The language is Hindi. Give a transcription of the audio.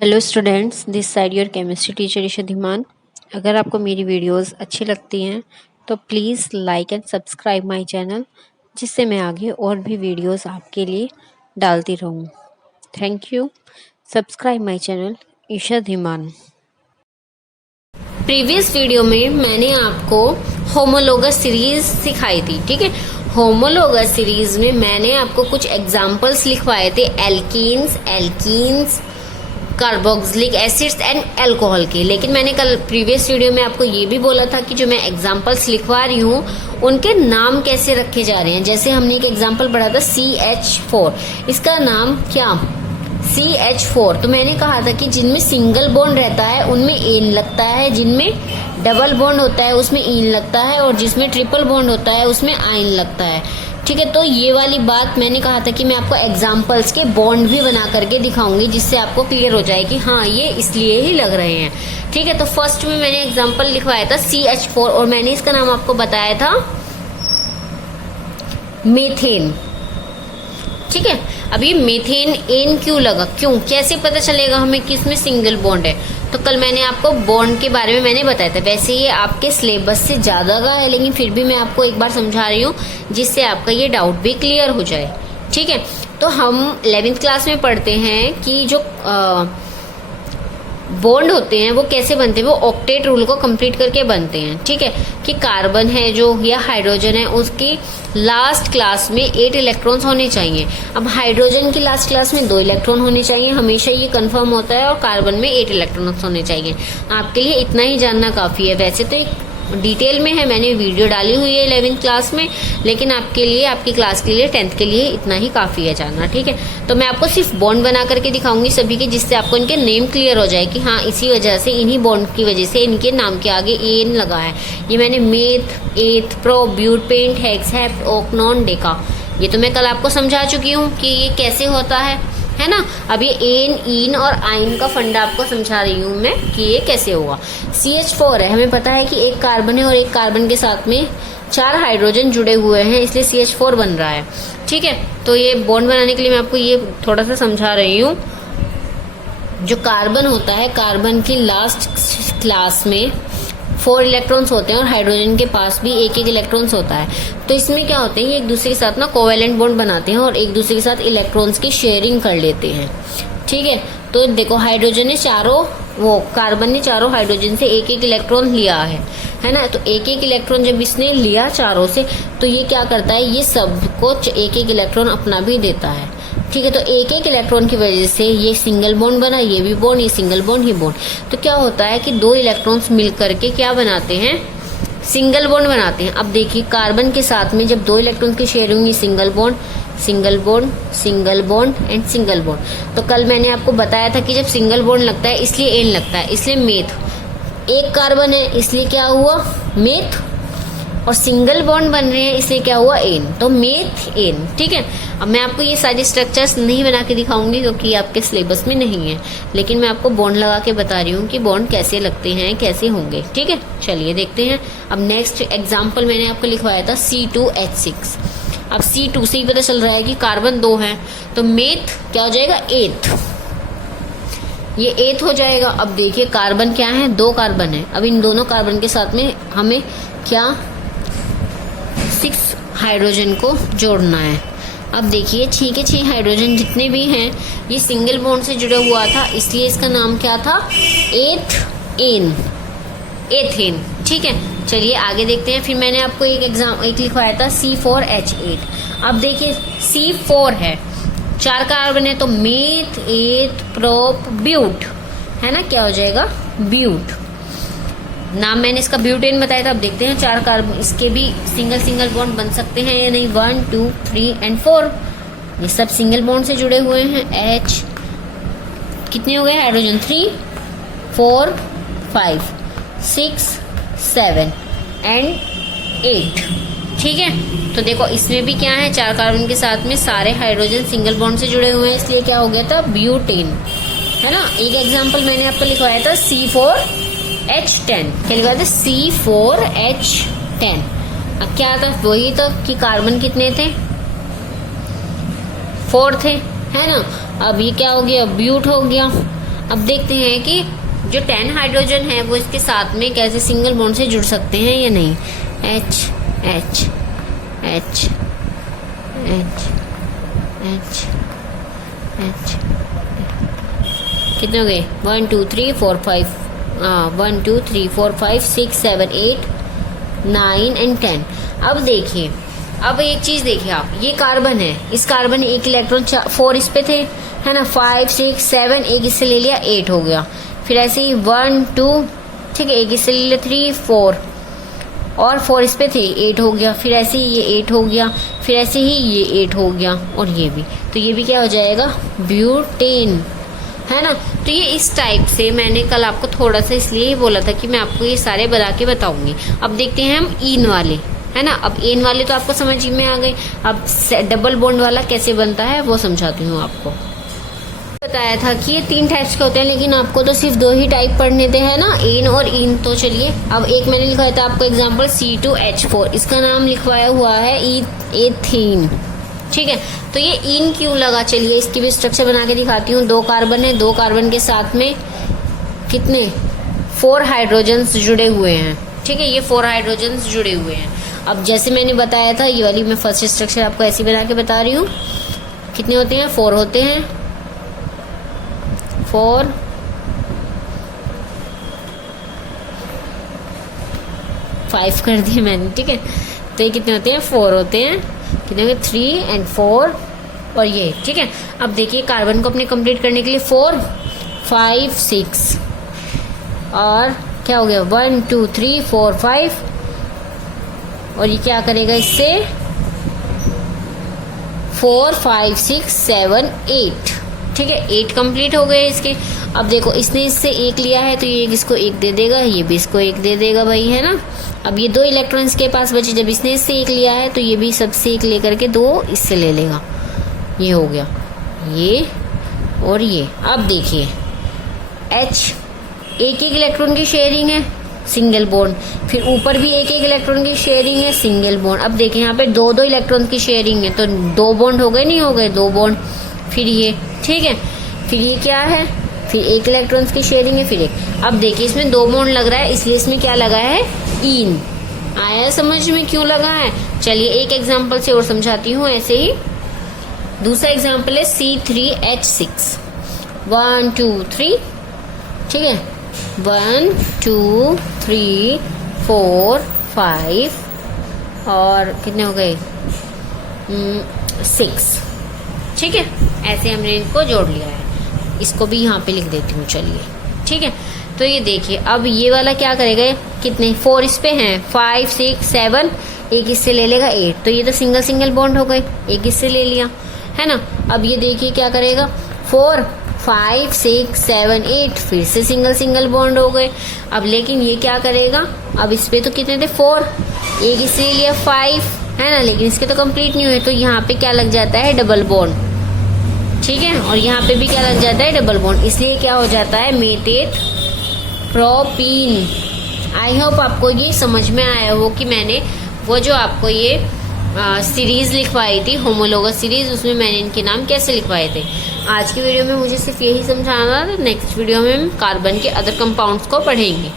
Hello students, this side your chemistry teacher Isha Dhiman. अगर आपको मेरी वीडियोस अच्छी लगती हैं तो please like and subscribe my channel, जिससे मैं आगे और भी वीडियोस आपके लिए डालती रहूं। Thank you. Subscribe my channel Isha Dhiman. Previous video में मैंने आपको होमोलोगस सीरीज सिखाई थी। ठीक है, होमोलोगस सीरीज में मैंने आपको कुछ एग्जांपल्स लिखवाए थे alkenes, carboxylic acids and alcohol के। लेकिन मैंने कल प्रीवियस वीडियो में आपको ये भी बोला था कि जो मैं एग्जांपल्स लिखवा रही हूँ उनके नाम कैसे रखे जा रहे हैं। जैसे हमने एक एग्जांपल पढ़ा था CH4, इसका नाम क्या CH4। तो मैंने कहा था कि जिनमें सिंगल बॉन्ड रहता है उनमें एन लगता है, जिनमें डबल बॉन्ड होता है उसमें ईन लगता है, और जिसमें ट्रिपल बॉन्ड होता है उसमें आइन लगता है। ठीक है, तो ये वाली बात मैंने कहा था कि मैं आपको एग्जाम्पल्स के बॉन्ड भी बना करके दिखाऊंगी, जिससे आपको क्लियर हो जाए कि हाँ ये इसलिए ही लग रहे हैं। ठीक है, तो फर्स्ट में मैंने एग्जाम्पल लिखवाया था CH4 और मैंने इसका नाम आपको बताया था मीथेन। ठीक है, अब ये मीथेन एन क्यों लगा, क्यों, कैसे पता चलेगा हमें कि इसमें सिंगल बॉन्ड है। तो कल मैंने आपको बॉन्ड के बारे में मैंने बताया था। वैसे ये आपके सिलेबस से ज्यादा का है, लेकिन फिर भी मैं आपको एक बार समझा रही हूँ जिससे आपका ये डाउट भी क्लियर हो जाए। ठीक है, तो हम 11th क्लास में पढ़ते हैं कि जो बॉन्ड होते हैं वो कैसे बनते हैं, वो ऑक्टेट रूल को कंप्लीट करके बनते हैं। ठीक है, कि कार्बन है जो या हाइड्रोजन है उसकी लास्ट क्लास में 8 इलेक्ट्रॉन्स होने चाहिए। अब हाइड्रोजन की लास्ट क्लास में 2 इलेक्ट्रॉन होने चाहिए, हमेशा ये कंफर्म होता है, और कार्बन में 8 इलेक्ट्रॉन्स होने चाहिए। आपके लिए इतना ही जानना काफी है। वैसे तो एक डिटेल में है, मैंने वीडियो डाली हुई है 11th क्लास में, लेकिन आपके लिए, आपकी क्लास के लिए 10th के लिए इतना ही काफी है जानना। ठीक है, तो मैं आपको सिर्फ बॉन्ड बना करके दिखाऊंगी सभी के, जिससे आपको इनके नेम क्लियर हो जाए कि हाँ इसी वजह से, इन्हीं बॉन्ड की वजह से इनके नाम के आगे एन लगा है। ये मैंने meth, eth, pro, but, pent, hex, hept, oct non, deca, ये तो मैं कल आपको समझा चुकी हूँ कि ये कैसे होता है ना। अब ये एन, ईन और आइन का फंडा आपको समझा रही हूँ मैं कि ये कैसे होगा। CH4 है, हमें पता है कि एक कार्बन है और एक कार्बन के साथ में 4 हाइड्रोजन जुड़े हुए हैं, इसलिए CH4 बन रहा है। ठीक है, तो ये बॉन्ड बनाने के लिए मैं आपको ये थोड़ा सा समझा रही हूँ। जो कार्बन होता है, कार्बन की लास्ट क्लास में 4 इलेक्ट्रॉन्स होते हैं और हाइड्रोजन के पास भी 1-1 इलेक्ट्रॉन्स होता है। तो इसमें क्या होते हैं, ये एक दूसरे के साथ ना कोवेलेंट बॉन्ड बनाते हैं और एक दूसरे के साथ इलेक्ट्रॉन्स की शेयरिंग कर लेते हैं। ठीक है, तो देखो हाइड्रोजन ने कार्बन ने चारों हाइड्रोजन से 1-1 इलेक्ट्रॉन लिया है ना। तो 1-1 इलेक्ट्रॉन जब इसने लिया चारों से, तो ये क्या करता है, ये सबको 1-1 इलेक्ट्रॉन अपना भी देता है। ठीक है, तो 1-1 इलेक्ट्रॉन की वजह से ये सिंगल बॉन्ड बना, ये भी बॉन्ड, ये सिंगल बॉन्ड, ये बॉन्ड। तो क्या होता है कि 2 इलेक्ट्रॉन्स मिल करके क्या बनाते हैं, सिंगल बॉन्ड बनाते हैं। अब देखिए कार्बन के साथ में जब 2 इलेक्ट्रॉन की शेयरिंग हुई, single bond, single bond, single bond and single bond. तो कल मैंने आपको बताया था कि जब सिंगल बॉन्ड लगता है इसलिए एन लगता है, इसलिए मेथ। एक कार्बन है इसलिए क्या हुआ, मेथ, और सिंगल बॉन्ड बन रहे हैं इसलिए क्या हुआ, एन, तो मेथ एन। ठीक है, अब मैं आपको ये सारे स्ट्रक्चर्स नहीं बना के दिखाऊंगी क्योंकि आपके सिलेबस में नहीं है, लेकिन मैं आपको बॉन्ड लगा के बता रही हूँ कि बॉन्ड कैसे लगते हैं, कैसे होंगे। ठीक है, चलिए देखते हैं। अब नेक्स्ट एग्जाम्पल मैंने आपको लिखवाया था C2H6। अब C2 से ही पता चल रहा है कि कार्बन 2 है, तो मेथ क्या हो जाएगा, एथ, ये एथ हो जाएगा। अब देखिए कार्बन क्या है, 2 कार्बन है। अब इन दोनों कार्बन के साथ में हमें क्या 6 हाइड्रोजन को जोड़ना है। अब देखिए ठीक है, 6 हाइड्रोजन जितने भी हैं ये सिंगल बॉन्ड से जुड़ा हुआ था, इसलिए इसका नाम क्या था, एथेन। ठीक है, चलिए आगे देखते हैं। फिर मैंने आपको एक लिखवाया था C4H8। अब देखिए C4 है, 4 कार्बन है, तो मेथ, एथ, प्रोप, ब्यूट, है ना, क्या हो जाएगा, ब्यूट। नाम मैंने इसका ब्यूटेन बताया था। अब देखते हैं 4 कार्बन, इसके भी सिंगल बॉन्ड बन सकते हैं या नहीं। 1, 2, 3 एंड 4, ये सब सिंगल बॉन्ड से जुड़े हुए हैं। H कितने हो गए हाइड्रोजन, 3, 4, 5, 6, 7 एंड 8। ठीक है, तो देखो इसमें भी क्या है, 4 कार्बन के साथ में सारे हाइड्रोजन सिंगल बॉन्ड से जुड़े हुए हैं, इसलिए क्या हो गया था, ब्यूटेन, है ना। एक एग्जाम्पल मैंने आपको लिखवाया था C4H10, क्या लिखा था, C4H10। अब क्या था, वही तो कि कार्बन कितने थे, 4 थे, है ना। अब ये क्या हो गया, ब्यूट हो गया। अब देखते हैं कि जो 10 हाइड्रोजन है वो इसके साथ में कैसे सिंगल बॉन्ड से जुड़ सकते हैं या नहीं। H H H H H H कितने हो गए 1 2 3 4 5 1 2 3 4 5 6 7 8 9 एंड 10। अब देखिए, अब एक चीज देखिए आप, ये कार्बन है, इस कार्बन ने एक इलेक्ट्रॉन 4 इस पे थे, है ना, 5 6 7, एक इससे ले लिया 8 हो गया। फिर ऐसे ही 1 2, ठीक है, एक इससे ले लिया 3 4 और 4 इस पे थे 8 हो गया। फिर ऐसे ही ये 8 हो गया, फिर ऐसे ही ये 8 हो गया और ये भी, तो ये भी क्या हो जाएगा ब्यूटेन, है ना। तो ये इस टाइप से मैंने कल आपको थोड़ा सा इसलिए ही बोला था कि मैं आपको ये सारे बना के बताऊंगी। अब देखते हैं हम ईन वाले, है ना। अब एन वाले तो आपको समझ में आ गए। अब डबल बॉन्ड वाला कैसे बनता है वो समझाती हूँ आपको। बताया था कि ये 3 टाइप्स के होते हैं, लेकिन आपको तो सिर्फ 2 ही टाइप पढ़ने थे, है ना, एन और इन। तो चलिए, अब एक मैंने लिखवाया था आपको एग्जांपल C2H4, इसका नाम लिखवाया हुआ है एथीन, ठीक है। तो ये इन क्यों लगा, चलिए इसकी भी स्ट्रक्चर बना के दिखाती हूँ। 2 कार्बन है, 2 कार्बन के साथ में कितने 4 हाइड्रोजन्स जुड़े हुए हैं, ठीक है, ये 4 हाइड्रोजन्स जुड़े हुए हैं। अब जैसे मैंने बताया था, ये वाली मैं फर्स्ट स्ट्रक्चर आपको ऐसी बना के बता रही हूँ। कितने होते हैं 4 होते हैं, 4 5 कर दिए मैंने, ठीक है। तो ये कितने होते हैं 4 होते हैं, कितने होंगे 3 एंड 4 और ये, ठीक है। अब देखिए कार्बन को अपने कंप्लीट करने के लिए 4 5 6 और क्या हो गया 1 2 3 4 5 और ये क्या करेगा इससे 4 5 6 7 8, ठीक है, 8 कंप्लीट हो गए इसके। अब देखो इसने इससे 1 लिया है तो ये इसको 1 दे देगा, ये भी इसको 1 दे देगा भाई, है ना। अब ये 2 इलेक्ट्रॉन्स के पास बचे, जब इसने इससे 1 लिया है तो ये भी सबसे 1 लेकर के 2 इससे ले लेगा, ये हो गया ये और ये। अब देखिए H एक इलेक्ट्रॉन की शेयरिंग है, सिंगल बॉन्ड, फिर ऊपर भी एक इलेक्ट्रॉन की शेयरिंग है, सिंगल बॉन्ड। अब देखिए यहाँ पे 2 इलेक्ट्रॉन की शेयरिंग है तो 2 बॉन्ड हो गए, नहीं हो गए 2 बॉन्ड। फिर ये, ठीक है, फिर ये क्या है, फिर 1 इलेक्ट्रॉन्स की शेयरिंग है, फिर 1। अब देखिए इसमें 2 बॉन्ड लग रहा है, इसलिए इसमें क्या लगा है इन। आया समझ में क्यों लगा है। चलिए एक एग्जांपल से और समझाती हूँ। ऐसे ही दूसरा एग्जांपल है C3H6, 1 2 3, ठीक है, 1 2 3 4 5 और कितने हो गए 6, ठीक है। ऐसे हमने इनको जोड़ लिया है, इसको भी यहाँ पे लिख देती हूँ, चलिए, ठीक है। तो ये देखिए अब ये वाला क्या करेगा, कितने 4 इस पे हैं, 5 6 7, एक इससे ले लेगा 8, तो ये तो सिंगल सिंगल बॉन्ड हो गए, एक इससे ले लिया, है ना। अब ये देखिए क्या करेगा 4 5 6 7 8, फिर से सिंगल सिंगल बॉन्ड हो गए। अब लेकिन ये क्या करेगा, अब इस पे तो कितने थे 4, एक इससे ले लिया 5, है ना, लेकिन इसके तो कंप्लीट नहीं हुए, तो यहाँ पे क्या लग जाता है डबल बॉन्ड, ठीक है, और यहाँ पे भी क्या लग जाता है डबल बॉन्ड, इसलिए क्या हो जाता है मेटेट प्रोपीन। आई होप आपको ये समझ में आया हो कि मैंने वो जो आपको ये सीरीज लिखवाई थी होमोलोगस सीरीज, उसमें मैंने इनके नाम कैसे लिखवाए थे। आज की वीडियो में मुझे सिर्फ यही समझाना था, नेक्स्ट वीडियो में हम कार्बन के अदर कंपाउंड्स को पढ़ेंगे।